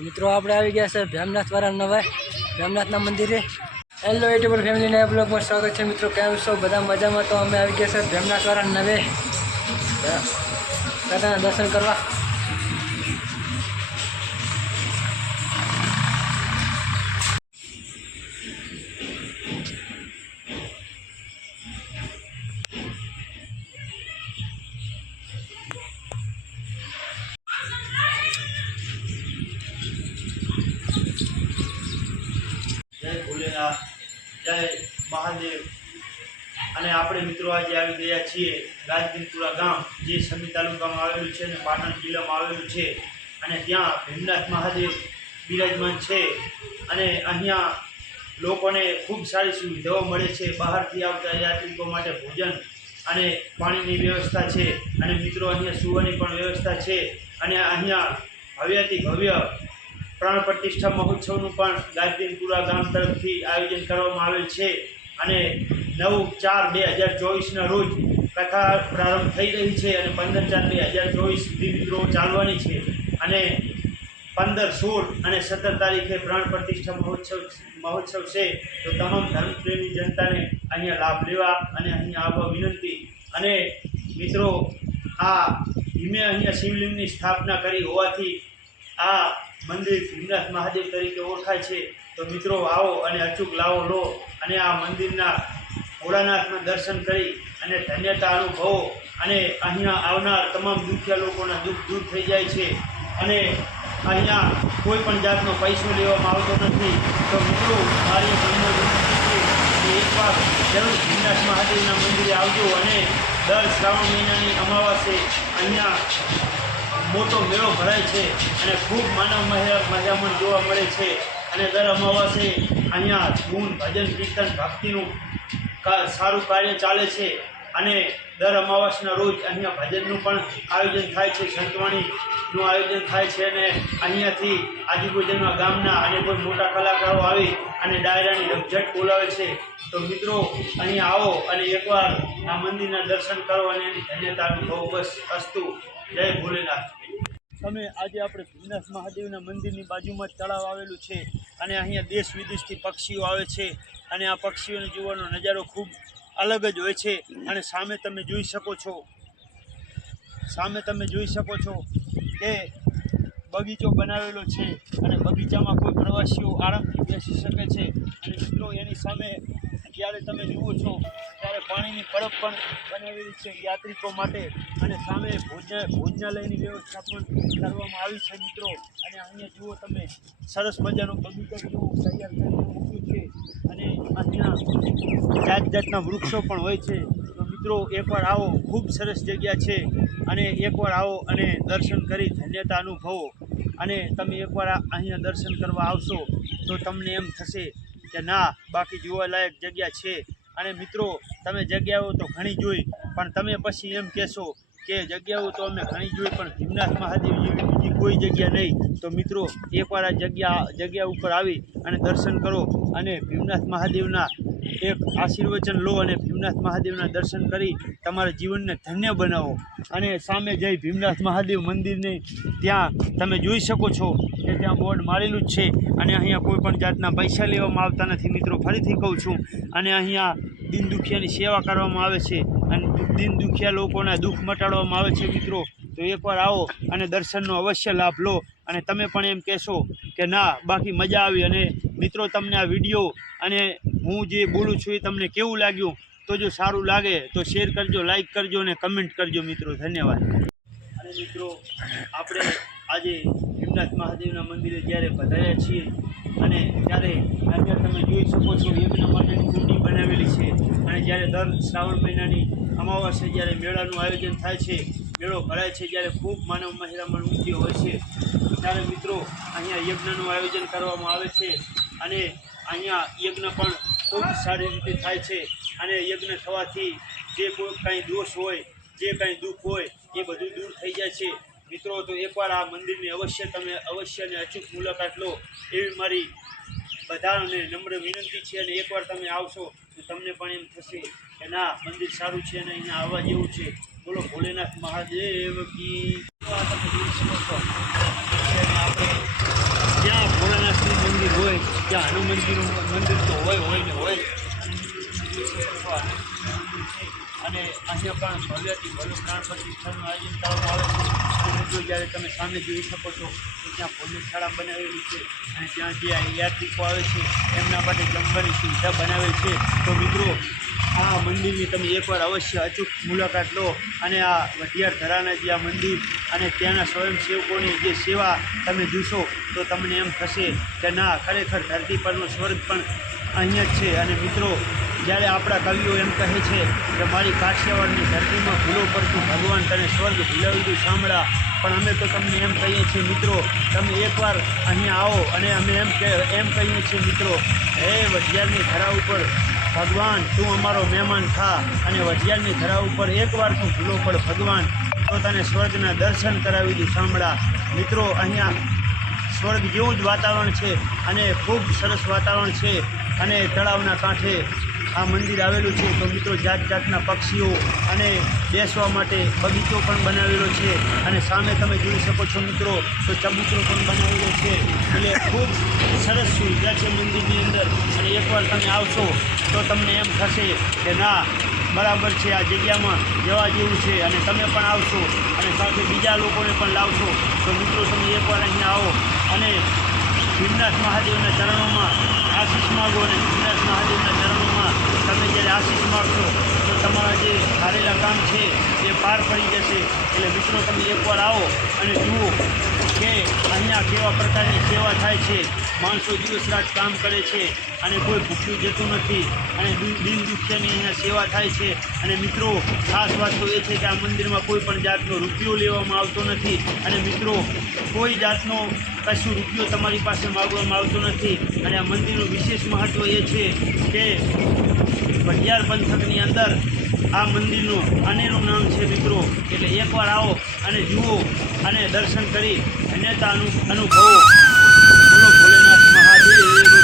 મિત્રો, આપણે આવી ગયા છે ભેમનાથ વાળા નવા ભેમનાથના મંદિરે. હેલો યુટ્યુબર ફેમિલીને બ્લોગમાં સ્વાગત છે. મિત્રો, કેમ છો? બધા મજામાં? તો અમે આવી ગયા છે ભેમનાથ વાળા નવે. દાદાના દર્શન કરવા. જય મહાદેવ. અને આપણે મિત્રો આજે આવી ગયા છીએ રાજદીનપુરા ગામ, જે સમી તાલુકામાં આવેલું છે અને પાટણ જિલ્લામાં આવેલું છે. અને ત્યાં ભીમનાથ મહાદેવ બિરાજમાન છે. અને અહીંયા લોકોને ખૂબ સારી સુવિધાઓ મળે છે બહારથી આવતા યાત્રિકો માટે ભોજન અને પાણીની વ્યવસ્થા છે. અને મિત્રો, અહીંયા સુવાની પણ વ્યવસ્થા છે. અને અહીંયા ભવ્યથી ભવ્ય પ્રાણ પ્રતિષ્ઠા મહોત્સવનું પણ ગાજદીનપુરા ગામ તરફથી આયોજન કરવામાં આવેલ છે અને નવ ચાર બે હજાર ચોવીસના રોજ કથા પ્રારંભ થઈ રહી છે અને પંદર ચાર બે હજાર ચોવીસ સુધી મિત્રો ચાલવાની છે અને પંદર, સોળ અને સત્તર તારીખે પ્રાણ પ્રતિષ્ઠા મહોત્સવ મહોત્સવ છે. તો તમામ ધર્મપ્રેમી જનતાને અહીંયા લાભ લેવા અને અહીંયા આવવા વિનંતી. અને મિત્રો, આ ધીમે અહીંયા શિવલિંગની સ્થાપના કરી હોવાથી આ મંદિર ભીમનાથ મહાદેવ તરીકે ઓળખાય છે. તો મિત્રો, આવો અને અચૂક લાવો લો અને આ મંદિરના ભોળાનાથના દર્શન કરી અને ધન્યતા અનુભવો અને અહીંયા આવનાર તમામ દુખ્યા લોકોના દુઃખ દૂર થઈ જાય છે. અને અહીંયા કોઈ પણ જાતનો પૈસો લેવામાં આવતો નથી. તો મિત્રો, મારી કે એકવાર જરૂર ભીમનાથ મહાદેવના મંદિરે આવજો અને દર શ્રાવણ મહિનાની અમાવાસે અહીંયા મોટો મેળો ભરાય છે અને ખૂબ માનવ મજામણ જોવા મળે છે. અને દર અમાવાસે અહીંયા ધૂન, ભજન, કીર્તન, ભક્તિનું સારું કાર્ય ચાલે છે. અને દર અમાવાસના રોજ અહીંયા ભજનનું પણ આયોજન થાય છે. સંતવાણીનું આયોજન થાય છે અને અહીંયાથી આજુબાજુના ગામના અને કોઈ મોટા કલાકારો આવી અને ડાયરાની રમઝટ બોલાવે છે. તો મિત્રો, અહીંયા આવો અને એકવાર આ મંદિરના દર્શન કરો અને એની ધન્યતા બહુ બસ અસ્તુ. જય ભોલેનાથ તમે આજે આપણે ભીમનાથ મહાદેવના મંદિરની બાજુમાં તળાવ આવેલું છે અને અહીંયા દેશ વિદેશથી પક્ષીઓ આવે છે અને આ પક્ષીઓને જોવાનો નજારો ખૂબ અલગ જ હોય છે અને સામે તમે જોઈ શકો છો, સામે તમે જોઈ શકો છો કે બગીચો બનાવેલો છે અને બગીચામાં કોઈ પ્રવાસીઓ આરામથી બેસી શકે છે અને મિત્રો, એની સામે જ્યારે તમે જુઓ છો, ત્યારે પાણીની પરબ પણ બનાવેલી છે યાત્રિકો માટે. અને સામે ભોજન, ભોજનાલયની વ્યવસ્થા પણ કરવામાં આવી છે મિત્રો. અને અહીંયા જુઓ તમે, સરસ મજાનો બગીચો તૈયાર કરીને મૂક્યું છે. અને અહીંયા જાત જાતના વૃક્ષો પણ હોય છે. તો મિત્રો, એકવાર આવો. ખૂબ સરસ જગ્યા છે. અને એકવાર આવો અને દર્શન કરી ધન્યતા અનુભવો. અને તમે એકવાર અહીંયા દર્શન કરવા આવશો, તો તમને એમ થશે કે ના, બાકી જોવાલાયક જગ્યા છે. અને મિત્રો, તમે જગ્યાઓ તો ઘણી જોઈ, પણ તમે પછી એમ કહેશો કે જગ્યાઓ તો અમે ઘણી જોઈ, પણ ભીમનાથ મહાદેવ જેવી બીજી કોઈ જગ્યા નહીં. તો મિત્રો, એકવાર આ જગ્યા જગ્યા ઉપર આવી અને દર્શન કરો અને ભીમનાથ મહાદેવના એક આશીર્વચન લો અને ભીમનાથ મહાદેવના દર્શન કરી તમારા જીવનને ધન્ય બનાવો. અને સામે જઈ ભીમનાથ મહાદેવ મંદિરને ત્યાં તમે જોઈ શકો છો કે ત્યાં બોર્ડ મારેલું જ છે. અને અહીંયા કોઈ પણ જાતના પૈસા લેવામાં આવતા નથી મિત્રો. ફરીથી કહું છું, અને અહીંયા દિન દુખિયાની સેવા કરવામાં આવે છે અને દિન દુખિયા લોકોના દુઃખ મટાડવામાં આવે છે મિત્રો. તો એકવાર આવો અને દર્શનનો અવશ્ય લાભ લો. અને તમે પણ એમ કહેશો કે ના, બાકી મજા આવી. અને મિત્રો, તમને આ વીડિયો અને હું જે બોલું છું એ તમને કેવું લાગ્યું? તો જો સારું લાગે તો શેર કરજો, લાઈક કરજો અને કમેન્ટ કરજો મિત્રો. ધન્યવાદ. અને મિત્રો, આપણે આજે હિમનાથ મહાદેવના મંદિરે જ્યારે પધાર્યા છીએ અને ત્યારે અત્યારે તમે જોઈ શકો છો યજ્ઞ માટેની કુંડી બનાવેલી છે અને જ્યારે દર શ્રાવણ મહિનાની અમાવાસે જ્યારે મેળાનું આયોજન થાય છે, મેળો ભરાય છે જ્યારે ખૂબ માનવ મહિરામણ ઉમટી હોય છે. ત્યારે મિત્રો, અહીંયા યજ્ઞનું આયોજન કરવામાં આવે છે અને અહીંયા યજ્ઞ પણ ખૂબ સારી રીતે થાય છે અને યજ્ઞ થવાથી જે કોઈ કાંઈ દોષ હોય, જે કાંઈ દુઃખ હોય, એ બધું દૂર થઈ જાય છે. મિત્રો, તો એકવાર આ મંદિરની અવશ્ય તમે અવશ્ય અને અચૂક મુલાકાત લો એવી મારી બધાને નમ્ર વિનંતી છે અને એકવાર તમે આવશો તો તમને પણ એમ થશે કે ના, મંદિર સારું છે અને અહીંયા આવવા જેવું છે. બોલો, ભોલેનાથ મહાદેવ કી જ્યાં ભોળાનાથનું મંદિર હોય, ત્યાં હનુમાનજીનું મંદિર તો હોય હોય ને હોય. પણ ભવ્યથી ભવ્ય પ્રાણ પ્રતિષ્ઠાનું આયોજન કરવામાં આવે છે. જ્યારે તમે સામે જોઈ શકો છો તો ત્યાં ભોજનશાળા બનાવેલી છે અને ત્યાં જે યાત્રિકો આવે છે, એમના માટે જમવાની સુવિધા બનાવેલ છે. તો મિત્રો, આ મંદિરની તમે એકવાર અવશ્ય અચૂક મુલાકાત લો અને આ વઢિયાર ધરાના જે આ મંદિર અને ત્યાંના સ્વયંસેવકોની જે સેવા તમે જોશો તો તમને એમ થશે કે ના, ખરેખર ધરતી પરનો સ્વર્ગ પણ અહીંયા જ છે. અને મિત્રો, જ્યારે આપણા કવિઓ એમ કહે છે કે મારી કાઠિયાવાડની ધરતીમાં ભૂલો પડતું ભગવાન તને સ્વર્ગ ભૂલાવી દઉં સાંભળા. પણ અમે તો તમને એમ કહીએ છીએ, મિત્રો, તમે એકવાર અહીંયા આવો અને અમે એમ એમ કહીએ છીએ, મિત્રો, હે વઢિયારની ધરા ઉપર, ભગવાન, તું અમારો મહેમાન થા અને વઢિયારની ધરા ઉપર એકવાર તું ભૂલો પડ, ભગવાન, તો તને સ્વર્ગના દર્શન કરાવી દઉં સાંભળા. મિત્રો, અહીંયા સ્વર્ગ જેવું જ વાતાવરણ છે અને ખૂબ સરસ વાતાવરણ છે. અને તળાવના કાંઠે આ મંદિર આવેલું છે. તો મિત્રો જાત જાતના પક્ષીઓ અને બેસવા માટે બગીચો પણ બનાવેલો છે. અને સામે તમે જોઈ શકો છો મિત્રો, તો ચબૂતરો પણ બનાવેલો છે. એટલે ખૂબ સરસ સુવિધા છે મંદિરની અંદર. અને એકવાર તમે આવશો, તો તમને એમ થશે કે ના, બરાબર છે, આ જગ્યામાં જવા જેવું છે. અને તમે પણ આવશો અને સાથે બીજા લોકોને પણ લાવશો. તો મિત્રો, તમે એકવાર અહીંયા આવો અને ભીમનાથ મહાદેવના ચરણોમાં આશીષ માગો અને ભીમનાથ મહાદેવના ચરણોમાં તમે જ્યારે આશીષ માગશો, તો તમારા જે ધારેલા કામ છે, એ પાર પડી જશે. એટલે મિત્રો, તમે એકવાર આવો અને જુઓ. કે અહીંયા કેવા પ્રકારની સેવા થાય છે? માણસો દિવસ રાત કામ કરે છે અને કોઈ ભૂખ્યું જતું નથી. અને દિન દુખ્યાની અહીંયા સેવા થાય છે. અને મિત્રો, ખાસ વાત તો એ છે કે આ મંદિરમાં કોઈ પણ જાતનો રૂપિયો લેવામાં આવતો નથી. અને મિત્રો, કોઈ જાતનો કશું રૂપિયો તમારી પાસે માગવામાં આવતો નથી. અને આ મંદિરનું વિશેષ મહત્ત્વ એ છે કે ભટિયાર પંથકની અંદર આ મંદિરનું અનેરું નામ છે મિત્રો. એટલે એકવાર આવો અને જુઓ અને દર્શન કરી અન્યતા અનુભવો. બોલો ભોલેનાથ મહાદેવ.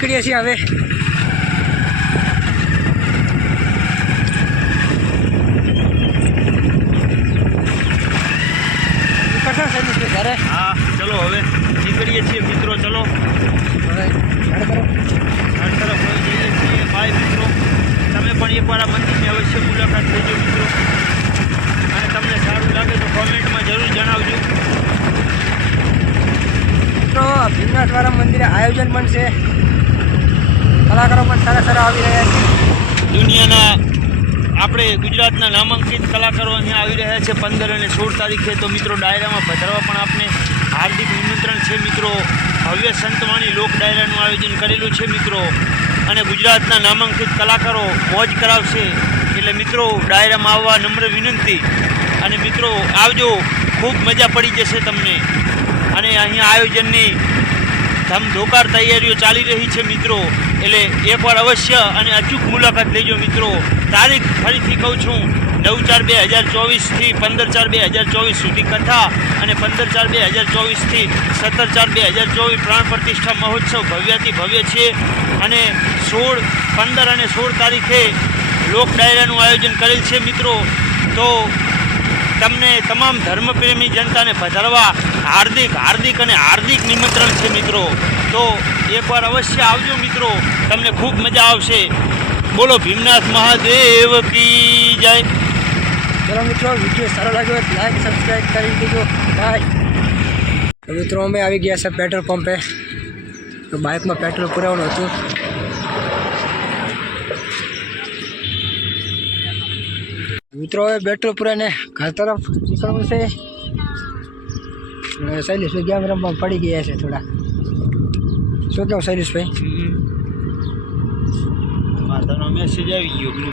નીકળીએ છીએ હવે. ઘરે. હા ચલો હવે નીકળીએ છીએ મિત્રો ચલો. હવે ઘરે તરફ વહી જઈએ છીએ. ભાઈ મિત્રો. તમે પણ આ મંદિરની અવશ્ય મુલાકાત લેજો મિત્રો. અને તમને સારું લાગે તો કોમેન્ટમાં જરૂર જણાવજો. મિત્રો ભીમનાથવાળા મંદિરે આયોજન પણ છે. કલાકારો પણ સારા સારા આવી રહ્યા છે. દુનિયાના આપણે ગુજરાતના નામાંકિત કલાકારો અહીંયા આવી રહ્યા છે. પંદર અને સોળ તારીખે તો મિત્રો ડાયરામાં પધારવા પણ આપને હાર્દિક નિમંત્રણ છે મિત્રો. ભવ્ય સંતવાણી લોક ડાયરાનું આયોજન કરેલું છે મિત્રો. અને ગુજરાતના નામાંકિત કલાકારો મોજ કરાવશે. એટલે મિત્રો ડાયરામાં આવવા નમ્ર વિનંતી. અને મિત્રો આવજો, ખૂબ મજા પડી જશે તમને. અને અહીંયા આયોજનની ધમધોકાર તૈયારીઓ ચાલી રહી છે મિત્રો. એટલે એકવાર અવશ્ય અને અચૂક મુલાકાત લેજો મિત્રો. તારીખ ફરીથી કહું છું, નવ ચાર બે હજાર ચોવીસથી પંદર ચાર બે હજાર ચોવીસ સુધી કથા અને પંદર ચાર બે હજાર ચોવીસથી સત્તર ચાર બે હજાર ચોવીસ પ્રાણ પ્રતિષ્ઠા મહોત્સવ ભવ્યથી ભવ્ય છે. અને સોળ, પંદર અને સોળ તારીખે લોક ડાયરાનું આયોજન કરેલ છે મિત્રો. તો તમને તમામ ધર્મપ્રેમી જનતાને પધારવા હાર્દિક હાર્દિક અને હાર્દિક નિમંત્રણ છે મિત્રો. તો એકવાર અવશ્ય આવજો મિત્રો. તમને ખૂબ મજા આવશે. બોલો ભીમનાથ મહાદેવ કી જય. ચલો મિત્રો, વીડિયો સારો લાગ્યો લાઈક સબસ્ક્રાઈબ કરી દેજો. બાય મિત્રો, અમે આવી ગયા છે પેટ્રોલ પંપે. તો બાઇકમાં પેટ્રોલ પુરાવાનું હતું. મિત્રો, હવે પેટ્રોલ પુરાને ઘર તરફ નીકળવું છે. શૈલેષભાઈ ગેમ રમવા પડી ગયા છે થોડા. શું કહો શૈલેષભાઈ? મેસેજ આવી ગયો.